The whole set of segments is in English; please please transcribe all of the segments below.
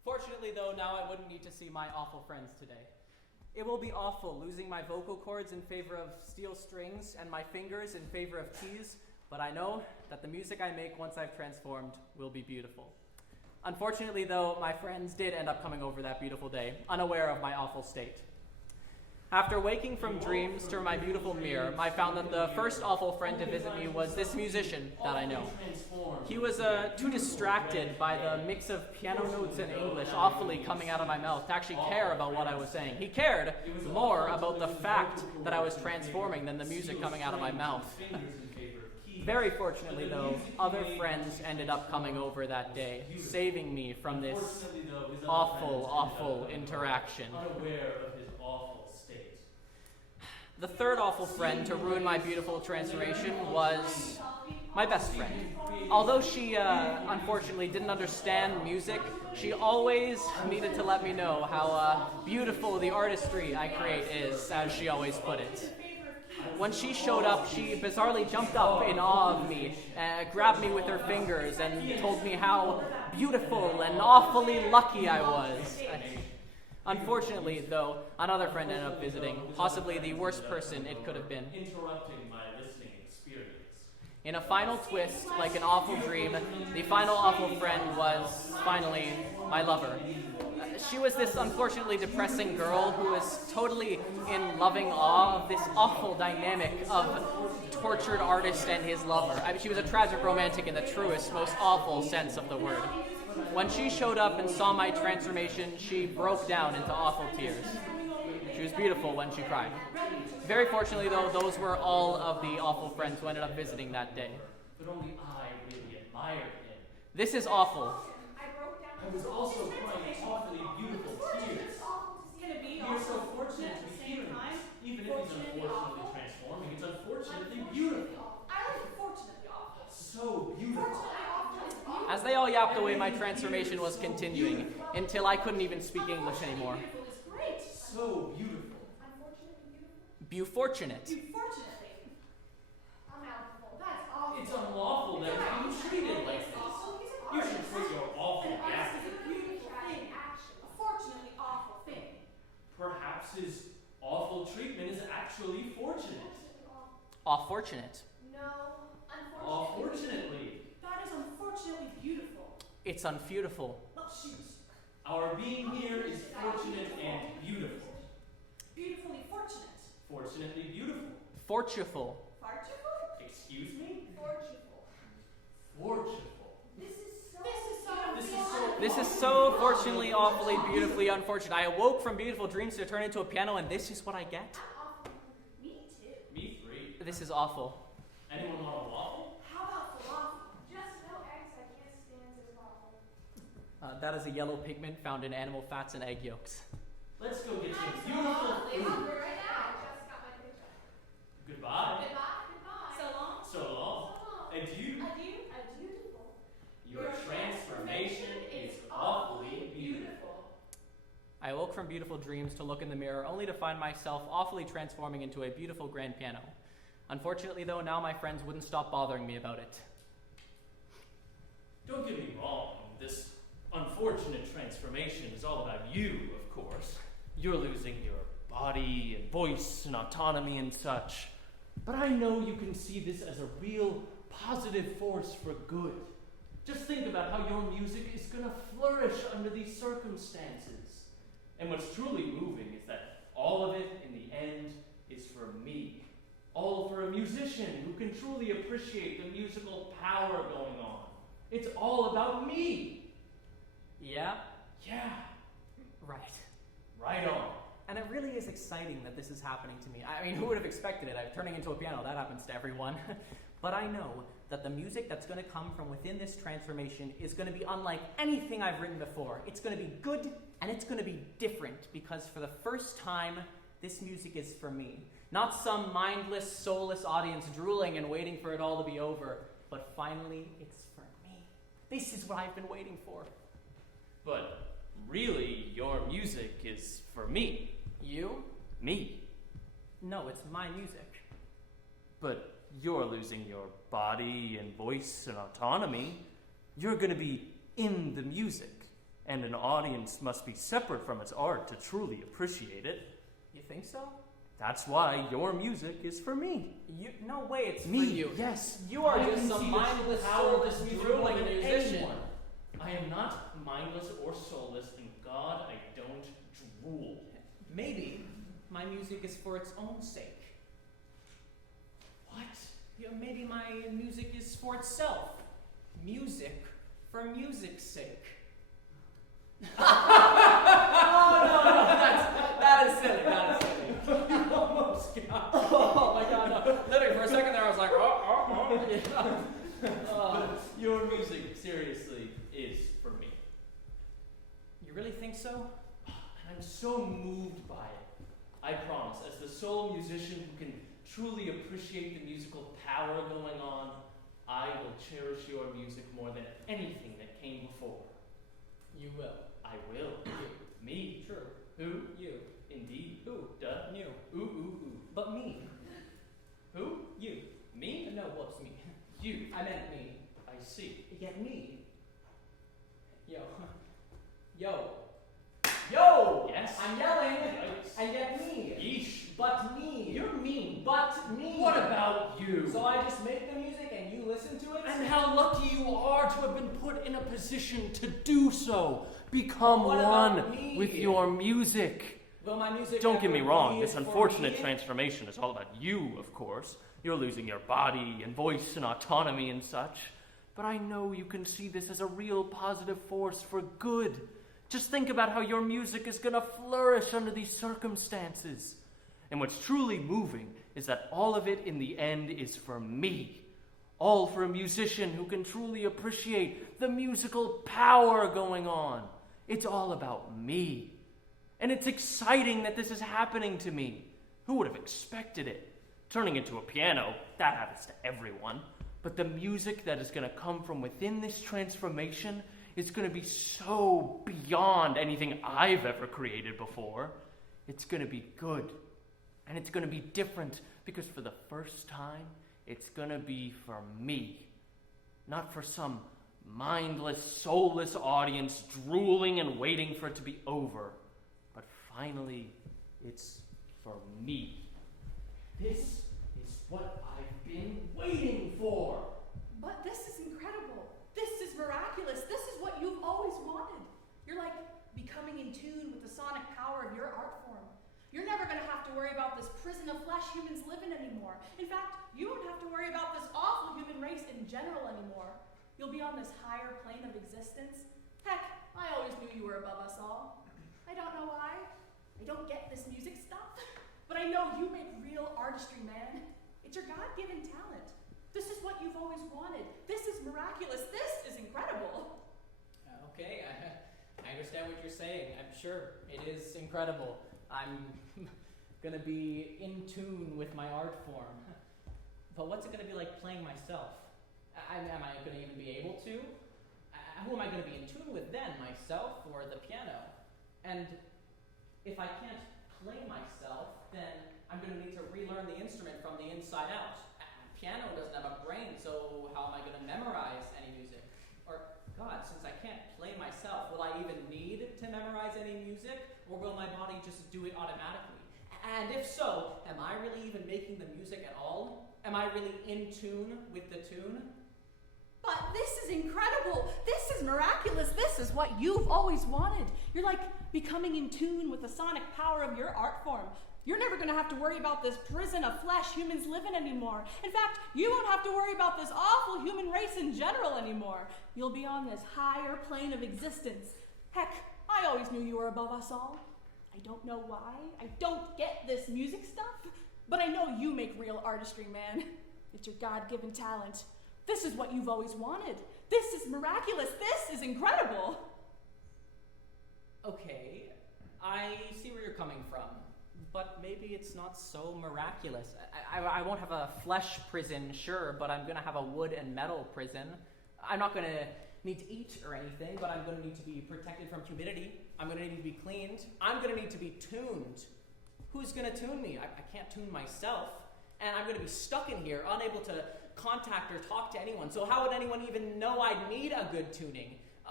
Fortunately, though, now I wouldn't need to see my awful friends today. It will be awful losing my vocal cords in favor of steel strings and my fingers in favor of keys, but I know that the music I make once I've transformed will be beautiful. Unfortunately, though, my friends did end up coming over that beautiful day, unaware of my awful state. After waking from dreams to my beautiful mirror, I found that the first awful friend to visit me was this musician that I know. He was too distracted by the mix of piano notes and English awfully coming out of my mouth to actually care about what I was saying. He cared more about the fact that I was transforming than the music coming out of my mouth. Very fortunately, though, other friends ended up coming over that day, saving me from this awful, awful interaction. The third awful friend to ruin my beautiful transformation was my best friend. Although she unfortunately didn't understand music, she always needed to let me know how beautiful the artistry I create is, as she always put it. When she showed up, she bizarrely jumped up in awe of me, grabbed me with her fingers, and told me how beautiful and awfully lucky I was. Unfortunately, though, another friend ended up visiting, possibly the worst person it could have been. Interrupting my listening experience. In a final twist, like an awful dream, the final awful friend was, finally, my lover. She was this unfortunately depressing girl who was totally in loving awe of this awful dynamic of tortured artist and his lover. She was a tragic romantic in the truest, most awful sense of the word. When she showed up and saw my transformation, she broke down into awful tears. She was beautiful when she cried. Very fortunately, though, those were all of the awful friends who ended up visiting that day. But only I really admired him. This is awful. I was also crying awfully beautiful tears. You're so fortunate to be here, even if he's unfortunately transforming. It's unfortunately beautiful. So beautiful. As they all yapped away, my transformation was continuing until I couldn't even speak English anymore. So beautiful. Fortunate. It's unlawful that he's being treated like this. You should quit your awful act. Perhaps his awful treatment is actually fortunate. Fortunate. Fortunately. That is unfortunately beautiful. It's unbeautiful. Our being here is fortunate and beautiful. Beautifully fortunate. Fortunately beautiful. Fortuful. Excuse me? This is so fortunately, awfully, beautifully unfortunate. I awoke from beautiful dreams to turn into a piano, and this is what I get? Me too. Me free. This is awful. Anyone want a waffle? How about falafel? Just no eggs, I can't stand this waffle. That is a yellow pigment found in animal fats and egg yolks. Let's go get some beautiful food. Right now, I just got my paycheck. Goodbye. Goodbye. So long. So long. Adieu. Your transformation is awfully beautiful. I awoke from beautiful dreams to look in the mirror, only to find myself awfully transforming into a beautiful grand piano. Unfortunately, though, now my friends wouldn't stop bothering me about it. Don't get me wrong. This unfortunate transformation is all about you, of course. You're losing your body and voice and autonomy and such. But I know you can see this as a real positive force for good. Just think about how your music is going to flourish under these circumstances. And what's truly moving is that all of it, in the end, is for me. All for a musician who can truly appreciate the musical power going on. It's all about me. Yeah? Yeah. Right. Right on. And it really is exciting that this is happening to me. I mean, who would have expected it? I'm turning into a piano. That happens to everyone. But I know that the music that's going to come from within this transformation is going to be unlike anything I've written before. It's going to be good, and it's going to be different, because for the first time, this music is for me. Not some mindless, soulless audience drooling and waiting for it all to be over, but finally, it's for me. This is what I've been waiting for. But really, your music is for me. You? Me. No, it's my music. But you're losing your body and voice and autonomy. You're going to be in the music. and an audience must be separate from its art to truly appreciate it. You think so? That's why your music is for me. No way it's Me, for you. yes. You are I just can some see the mindless, power of soulless, this music drooling more than musician. anyone. I am not mindless or soulless, and God, I don't drool. Maybe my music is for its own sake. What? Maybe my music is for itself. Music for music's sake. Oh, no, that is silly. That is silly. You almost got. Oh my God! No. Literally, for a second there, I was like, But your music, seriously, is for me. You really think so? And I'm so moved by it. I promise, as the sole musician who can truly appreciate the musical power going on, I will cherish your music more than anything that came before. You will. I will. You. Me. True. Who? You. Indeed. Who? Duh. You. Ooh, ooh, ooh. But me. Who? You. Me? No, whoops, me. You. I meant me. I see. Get me. Yo. Yo! Yes? I'm yelling! Yikes. And yet me. Yeesh. But me. You're mean. But me. What about you? So I just make the music and you listen to it? And how lucky you are to have been put in a position to do so. Become What about one me? with your music. Will my music Don't get me ever wrong, be this for unfortunate me? transformation is all about you, of course. You're losing your body and voice and autonomy and such. But I know you can see this as a real positive force for good. Just think about how your music is going to flourish under these circumstances. And what's truly moving is that all of it in the end is for me. All for a musician who can truly appreciate the musical power going on. It's all about me. And it's exciting that this is happening to me. Who would have expected it? Turning into a piano, that happens to everyone. But the music that is going to come from within this transformation is going to be so beyond anything I've ever created before. It's going to be good. And it's going to be different because for the first time, it's going to be for me. Not for some mindless, soulless audience drooling and waiting for it to be over. But finally, it's for me. This is what I've been waiting for. But this is incredible. This is miraculous. This is what you've always wanted. You're like becoming in tune with the sonic power of your art form. You're never going to have to worry about this prison of flesh humans live in anymore. In fact, you won't have to worry about this awful human race in general anymore. You'll be on this higher plane of existence. Heck, I always knew you were above us all. I don't know why. I don't get this music stuff. But I know you make real artistry, man. It's your God-given talent. This is what you've always wanted. This is miraculous. This is incredible. Okay, I understand what you're saying. I'm sure it is incredible. I'm gonna be in tune with my art form. But what's it gonna be like playing myself? Am I gonna even be able to? Who am I gonna be in tune with then, myself or the piano? And if I can't play myself, then I'm gonna need to relearn the instrument from the inside out. Piano doesn't have a brain, so how am I gonna memorize any music? Or, God, since I can't play myself, will I even need to memorize any music? Or will my body just do it automatically? And if so, am I really even making the music at all? Am I really in tune with the tune? But this is incredible. This is miraculous. This is what you've always wanted. You're like becoming in tune with the sonic power of your art form. You're never going to have to worry about this prison of flesh humans live in anymore. In fact, you won't have to worry about this awful human race in general anymore. You'll be on this higher plane of existence. Heck, I always knew you were above us all. I don't know why. I don't get this music stuff. But I know you make real artistry, man. It's your God-given talent. This is what you've always wanted. This is miraculous. This is incredible. Okay, I see where you're coming from. But maybe it's not so miraculous. I won't have a flesh prison, sure, but I'm going to have a wood and metal prison. I'm not going to need to eat or anything, but I'm going to need to be protected from humidity. I'm going to need to be cleaned. I'm going to need to be tuned. Who's going to tune me? I can't tune myself. And I'm going to be stuck in here, unable to contact or talk to anyone. So how would anyone even know I'd need a good tuning?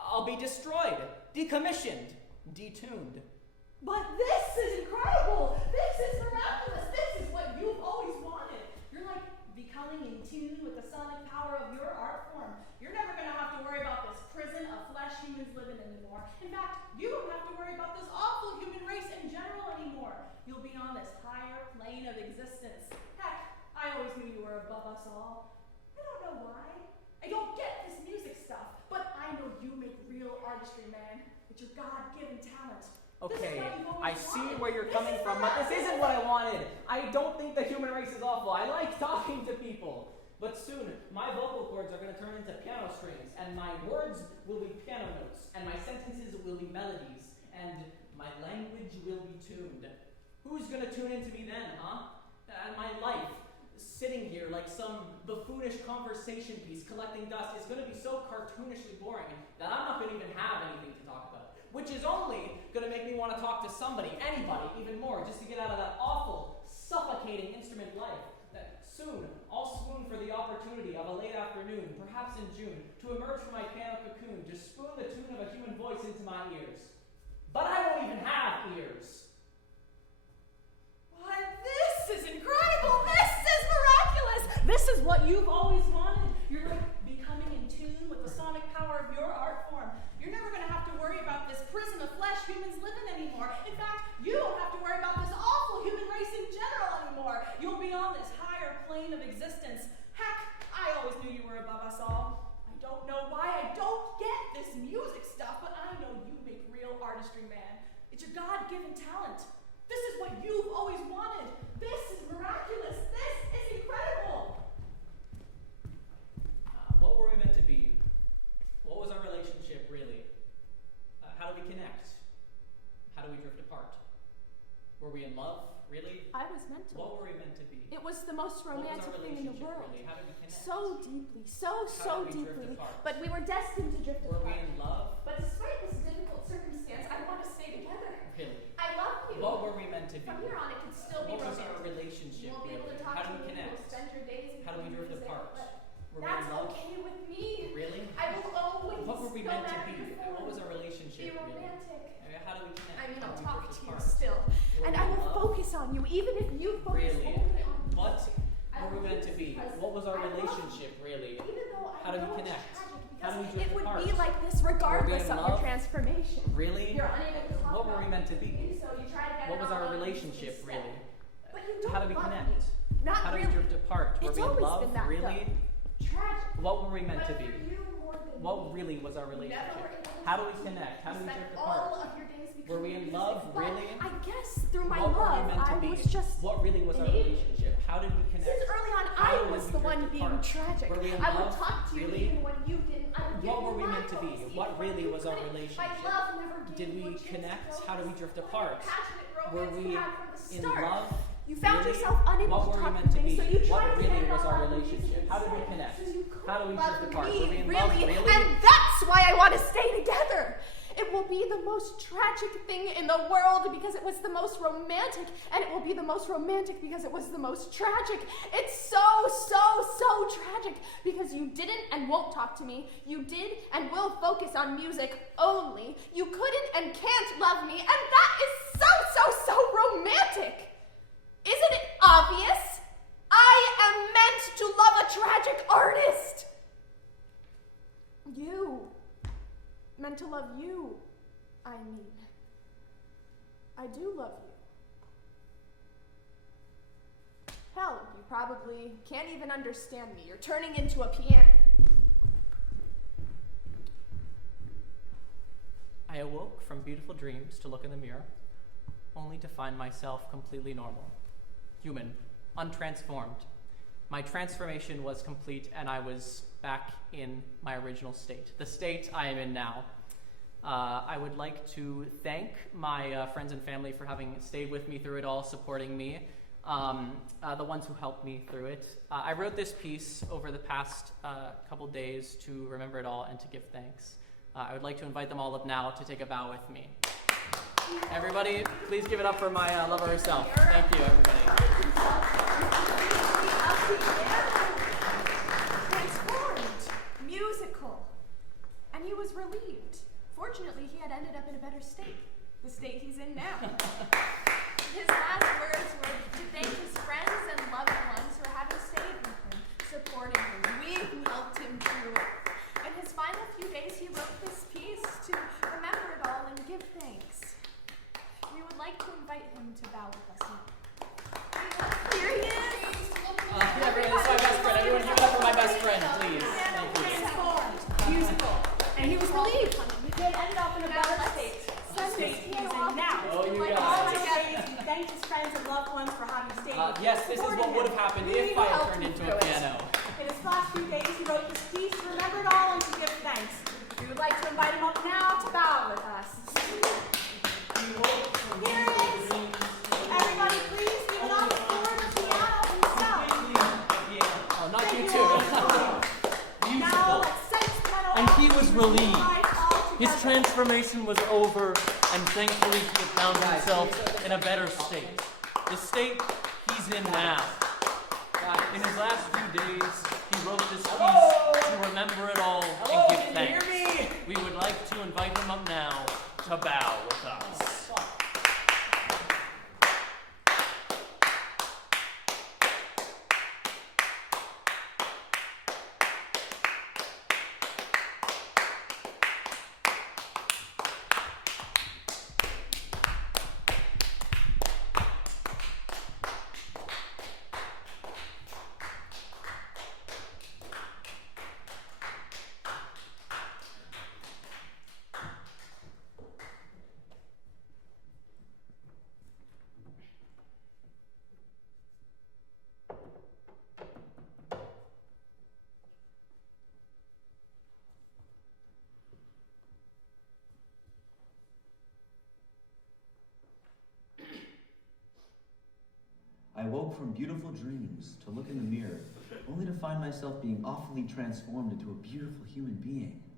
I'll be destroyed, decommissioned, detuned. But this is incredible! This is miraculous! This is what you've always wanted! You're like becoming in tune with the sonic power of your art form. You're never gonna have to worry about this prison of flesh humans live in anymore. In fact, you don't have to worry about this awful human race in general anymore. You'll be on this higher plane of existence. Heck, I always knew you were above us all. I don't know why. I don't get this music stuff, but I know you make real artistry, man. It's your God-given talent. Okay, I see where you're coming from, but this isn't what I wanted. I don't think the human race is awful. I like talking to people. But soon, my vocal cords are going to turn into piano strings, and my words will be piano notes, and my sentences will be melodies, and my language will be tuned. Who's going to tune into me then, huh? And my life, sitting here like some buffoonish conversation piece collecting dust, is going to be so cartoonishly boring that I'm not going to even have anything to talk about. Which is only going to make me want to talk to somebody, anybody, even more, just to get out of that awful, suffocating instrument life. That soon, I'll swoon for the opportunity of a late afternoon, perhaps in June, to emerge from my piano cocoon, to spoon the tune of a human voice into my ears. But I won't even have ears. Why, this is incredible! This is miraculous! This is what you've always wanted. You're like becoming in tune with the sonic power of your art form. You're never going to have to worry about this prison of flesh humans live in anymore. In fact, you don't have to worry about this awful human race in general anymore. You'll be on this higher plane of existence. Heck, I always knew you were above us all. I don't know why I don't get this music stuff, but I know you make real artistry, man. It's your God-given talent. This is what you've always wanted. This is miraculous. This is incredible. What were we meant to be? What was our relationship, really? How do we connect? How do we drift apart? Were we in love, really? I was meant to. What were we meant to be? It was the most romantic what was our thing in the relationship, world. really? How did we connect? So deeply, so How did we drift deeply. apart? But we were destined to drift Were apart. we in love? But despite this difficult circumstance, I want to stay together. Really? I love you. What were we meant to be? From here on, it can still be What was romantic. our relationship, You won't be able to really? talk How to do we me. connect? You'll spend your days How do we drift music, apart? but Were we that's in love? okay with me. Really? I will always, What were we no meant to matter be? your form, What was our relationship, be really? romantic. How do we connect? I mean, How I'll do we talk drift to you apart? still. Were And we I in will love? focus on you, even if you focus Really? only on me. What I were we will meant be to be? present. What was our I love you. relationship, really? Even though I How do we know it's connect? tragic, How do we because drift it would apart? be like this regardless in of your love? transformation. Really? You're unable to talk What were we about meant to be? me, so you try to get What it was all our out of me relationship, instead. really? But you don't How do we love connect? me. Not How do really. we drift apart? Were It's we in always love? been that, Really? Tragic. What were we meant But to be? for you more than What me. really was our You never relationship? were able to How do we talk to me. connect? How do You we spent drift all apart? of your days Were we in becoming love? music, but Really? I guess through my What were we love, meant to I be? was just What really was our enabled. relationship? How did we connect? Since early on, How I did was we the drift one being apart? tragic. Were we in I would love? talk to you Really? even when you didn't. I would give What you were we my meant to be? hopes, What even when really you was our couldn't. My relationship? love never gave Did you we a chance to connect? grow. How do we drift What a apart? passionate Were romance we had from the in start. love? You found Really? yourself unable What to were we talk meant to to me, be? so you What tried to really get it was all our out of me relationship? How did we instead. connect? So you How do we couldn't drift love apart? me, Were we in really? love? Really? And that's why I want to stay together. It will be the most tragic thing in the world because it was the most romantic, and it will be the most romantic because it was the most tragic. It's so tragic because you didn't and won't talk to me. You did and will focus on music only. You couldn't and can't love me, and that is so romantic. Isn't it obvious? I am meant to love a tragic artist. You. Meant to love you, I mean. I do love you. Hell, you probably can't even understand me. You're turning into a piano. I awoke from beautiful dreams to look in the mirror, only to find myself completely normal, human, untransformed. My transformation was complete, and I was back in my original state, the state I am in now. I would like to thank my friends and family for having stayed with me through it all, supporting me, the ones who helped me through it. I wrote this piece over the past couple days to remember it all and to give thanks. I would like to invite them all up now to take a bow with me. Everybody, please give it up for my lover herself. Thank you, everybody. Transformed, musical, and he was relieved. Fortunately, he had ended up in a better state, the state he's in now. His last words were to thank his friends and loved ones for having stayed with him, supporting him. We who helped him through it. In his final few days, he wrote this piece to remember it all and give thanks. We would like to invite him to bow with us now. Here he is! Yeah, this is my best friend. Everyone give it up for my best friend, please. Thank you. Transformed, musical, and he was relieved. He had ended up in a better state. State he's in now. Oh, you All guys. together, he thanked his friends and loved ones for having stayed with him. Yes, this is what would have happened if I had turned into a piano. In his last few days, he wrote this piece to remember it all and to give thanks. We would like to invite him up now to bow with us. Here it is. Everybody, please give it up for the piano himself. Oh, not Thank you you too. all. Now, let's sense metal And he out was to relieved. life all His together. transformation was over, and thankfully he had found himself in a better state. The state he's in now. In his last few days, he wrote this piece to remember it all Hello, and give can you thanks. hear me? We would like to invite him up now to bow with us. I woke from beautiful dreams to look in the mirror, only to find myself being awfully transformed into a beautiful human being.